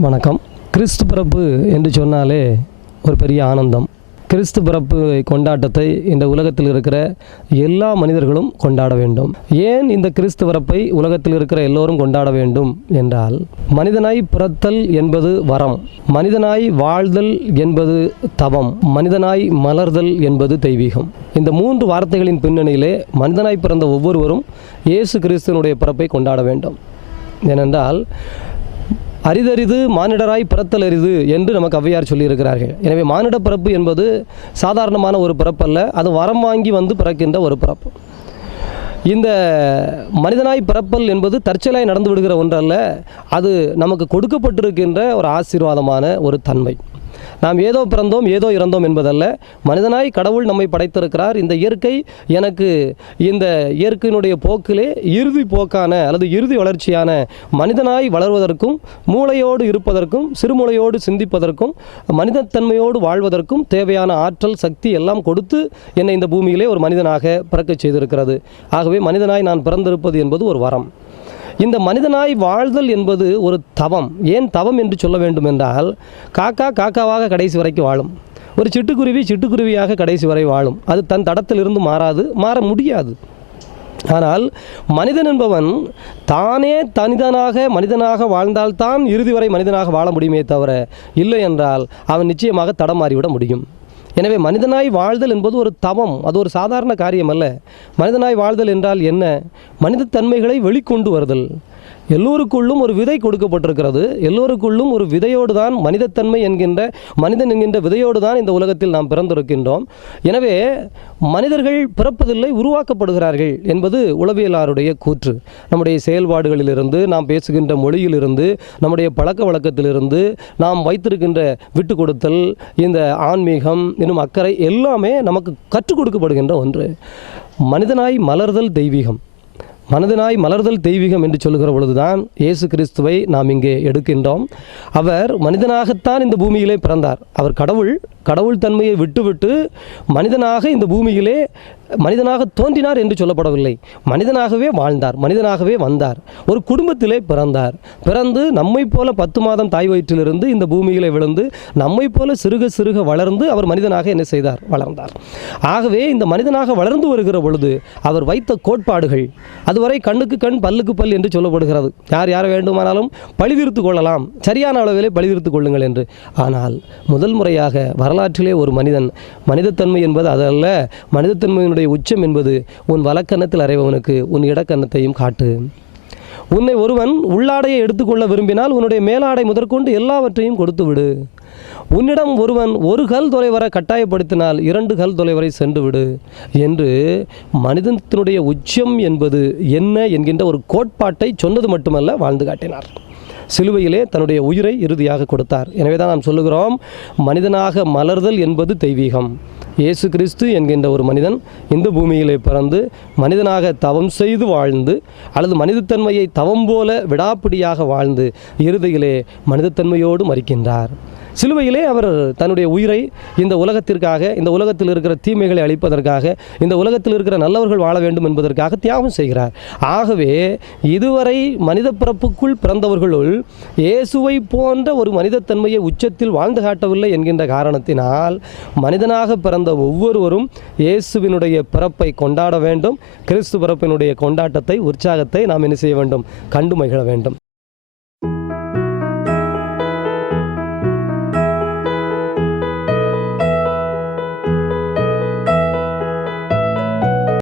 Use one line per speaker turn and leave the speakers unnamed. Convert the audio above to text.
வணக்கம். கிறிஸ்து பிறப்பு என்று சொன்னாலே ஒரு பெரிய ஆனந்தம். கிறிஸ்து பிறப்பு கொண்டாட்டத்தை இந்த உலகத்தில் இருக்கிற எல்லா மனிதர்களும் கொண்டாட வேண்டும். ஏன் இந்த கிறிஸ்து பிறப்பை உலகத்தில் இருக்கிற எல்லோரும் கொண்டாட வேண்டும் என்றால் மனிதனாய் பிறத்தல் என்பது வரம் மனிதனாய் வாழ்தல் என்பது தவம் மனிதனாய் மலர்தல் என்பது தெய்வீகம். இந்த மூன்று வார்த்தைகளின் பின்னணியிலே மனிதனாய் பிறந்த ஒவ்வொருவரும் இயேசு கிறிஸ்துவனுடைய பிறப்பை கொண்டாட வேண்டும். ஏனென்றால் அரிதரிது மானிடராய் பிறத்தல் அரிது என்று நமக்கு ஔவையார் சொல்லியிருக்கிறார்கள். எனவே மானிட பிறப்பு என்பது சாதாரணமான ஒரு பிறப்பல்ல அது வரம் வாங்கி வந்து பிறக்கின்ற ஒரு பிறப்பு. இந்த மனிதனாய் பிறப்பல் என்பது தற்செயலாய் நடந்து விடுகிற ஒன்றல்ல அது நமக்கு கொடுக்கப்பட்டிருக்கின்ற ஒரு ஆசீர்வாதமான ஒரு தன்மை. நாம் ஏதோ பிறந்தோம் ஏதோ இறந்தோம் என்பதல்ல. மனிதனாய் கடவுள் நம்மை படைத்திருக்கிறார். இந்த இயற்கை எனக்கு இந்த இயற்கையினுடைய போக்கிலே இறுதி போக்கான அல்லது இறுதி வளர்ச்சியான மனிதனாய் வளர்வதற்கும் மூளையோடு இருப்பதற்கும் சிறுமூளையோடு சிந்திப்பதற்கும் மனிதத்தன்மையோடு வாழ்வதற்கும் தேவையான ஆற்றல் சக்தி எல்லாம் கொடுத்து என்னை இந்த பூமியிலே ஒரு மனிதனாக பிறக்கச் செய்திருக்கிறது. ஆகவே மனிதனாய் நான் பிறந்திருப்பது என்பது ஒரு வரம். இந்த மனிதனாய் வாழ்தல் என்பது ஒரு தவம். ஏன் தவம் என்று சொல்ல வேண்டும் என்றால் காக்கா காக்காவாக கடைசி வரைக்கும் வாழும். ஒரு சிட்டுக்குருவி சிட்டுக்குருவியாக கடைசி வரை வாழும். அது தன் தடத்திலிருந்து மாறாது மாற முடியாது. ஆனால் மனிதன் என்பவன் தானே தனிதனாக மனிதனாக வாழ்ந்தால்தான் இறுதி வரை மனிதனாக வாழ முடியுமே தவிர இல்லை என்றால் அவன் நிச்சயமாக தடம் மாறிவிட முடியும். எனவே மனிதனாய் வாழ்தல் என்பது ஒரு தவம் அது ஒரு சாதாரண காரியம் அல்ல மனிதனாய் வாழ்தல் என்றால் என்ன? மனித தன்மைகளை வெளிக்கொண்டு வருதல். எல்லோருக்குள்ளும் ஒரு விதை கொடுக்கப்பட்டிருக்கிறது. எல்லோருக்குள்ளும் ஒரு விதையோடு தான் மனிதத்தன்மை என்கின்ற மனிதன் என்கின்ற விதையோடு தான் இந்த உலகத்தில் நாம் பிறந்திருக்கின்றோம். எனவே மனிதர்கள் பிறப்பதில்லை உருவாக்கப்படுகிறார்கள் என்பது உளவியலாருடைய கூற்று. நம்முடைய செயல்பாடுகளிலிருந்து நாம் பேசுகின்ற மொழியிலிருந்து நம்முடைய பழக்க வழக்கத்திலிருந்து நாம் வைத்திருக்கின்ற விட்டு கொடுத்தல் இந்த ஆன்மீகம் இன்னும் அக்கறை எல்லாமே நமக்கு கற்றுக் கொடுக்கப்படுகின்ற ஒன்று. மனிதனாய் மலர்தல் தெய்வீகம். மனதினாய் மலர்தல் தெய்வீகம் என்று சொல்லுகிற பொழுதுதான் இயேசு கிறிஸ்துவை நாம் இங்கே எடுக்கின்றோம். அவர் மனிதனாகத்தான் இந்த பூமியிலே பிறந்தார். அவர் கடவுள் கடவுள் தன்மையை விட்டுவிட்டு மனிதனாக இந்த பூமியிலே மனிதனாக தோன்றினார் என்று சொல்லப்படவில்லை. மனிதனாகவே வாழ்ந்தார் மனிதனாகவே வந்தார் ஒரு குடும்பத்திலே பிறந்தார். பிறந்து நம்மை போல பத்து மாதம் தாய் வயிற்றிலிருந்து இந்த பூமியிலே விழுந்து நம்மை போல சிறுக சிறுக வளர்ந்து அவர் மனிதனாக என்ன செய்தார்? வளர்ந்தார். ஆகவே இந்த மனிதனாக வளர்ந்து வருகிற பொழுது அவர் வைத்த கோட்பாடுகள் அதுவரை கண்ணுக்கு கண் பல்லுக்கு பல் என்று சொல்லப்படுகிறது. யார் யார் வேண்டுமானாலும் பழிதிருத்து கொள்ளலாம். சரியான அளவிலே பழிதிருத்து கொள்ளுங்கள் என்று. ஆனால் முதல் முறையாக வரலாற்றிலே ஒரு மனிதன் மனிதத்தன்மை என்பது அதல்ல மனிதத்தன்மையினுடைய உச்சம் என்பது உன் வலக்கன்னத்தில் அறைபவனுக்கு உன் இடக்கன்னத்தையும் காட்டு. உன்னை ஒருவன் உள்ளாடையை எடுத்துக்கொள்ள விரும்பினால் உன்னுடைய மேலாடை முதற்கொண்டு எல்லாவற்றையும் கொடுத்து விடு உன்னிடம் ஒருவன் ஒரு கல் தொலைவரை கட்டாயப்படுத்தினால் இரண்டு கல் தொலைவரை சென்று விடு என்று மனிதத்தினுடைய உச்சம் என்பது என்ன என்கின்ற ஒரு கோட்பாட்டை சொன்னது மட்டுமல்ல வாழ்ந்து காட்டினார். சிலுவையிலே தன்னுடைய உயிரை இறுதியாக கொடுத்தார். எனவே தான் நாம் சொல்லுகிறோம் மனிதனாக மலர்தல் என்பது தெய்வீகம். இயேசு கிறிஸ்து என்கின்ற ஒரு மனிதன் இந்த பூமியிலே பிறந்து மனிதனாக தவம் செய்து வாழ்ந்து அல்லது மனிதத்தன்மையை தவம் போல விடாப்பிடியாக வாழ்ந்து இறுதியிலே மனிதத்தன்மையோடு மறிக்கின்றார் சிலுவையிலே அவர் தன்னுடைய உயிரை இந்த உலகத்திற்காக இந்த உலகத்தில் இருக்கிற தீமைகளை அழிப்பதற்காக இந்த உலகத்தில் இருக்கிற நல்லவர்கள் வாழ வேண்டும் என்பதற்காக தியாகம் செய்கிறார். ஆகவே இதுவரை மனித பிறப்புக்குள் பிறந்தவர்களுள் இயேசுவை போன்ற ஒரு மனிதத்தன்மையை உச்சத்தில் வாழ்ந்து காட்டவில்லை என்கின்ற காரணத்தினால் மனிதனாக பிறந்த ஒவ்வொருவரும் இயேசுவினுடைய பிறப்பை கொண்டாட வேண்டும் கிறிஸ்து பிறப்பினுடைய கொண்டாட்டத்தை உற்சாகத்தை நாம் என்ன செய்ய வேண்டும்? கண்டு மகிழ வேண்டும்.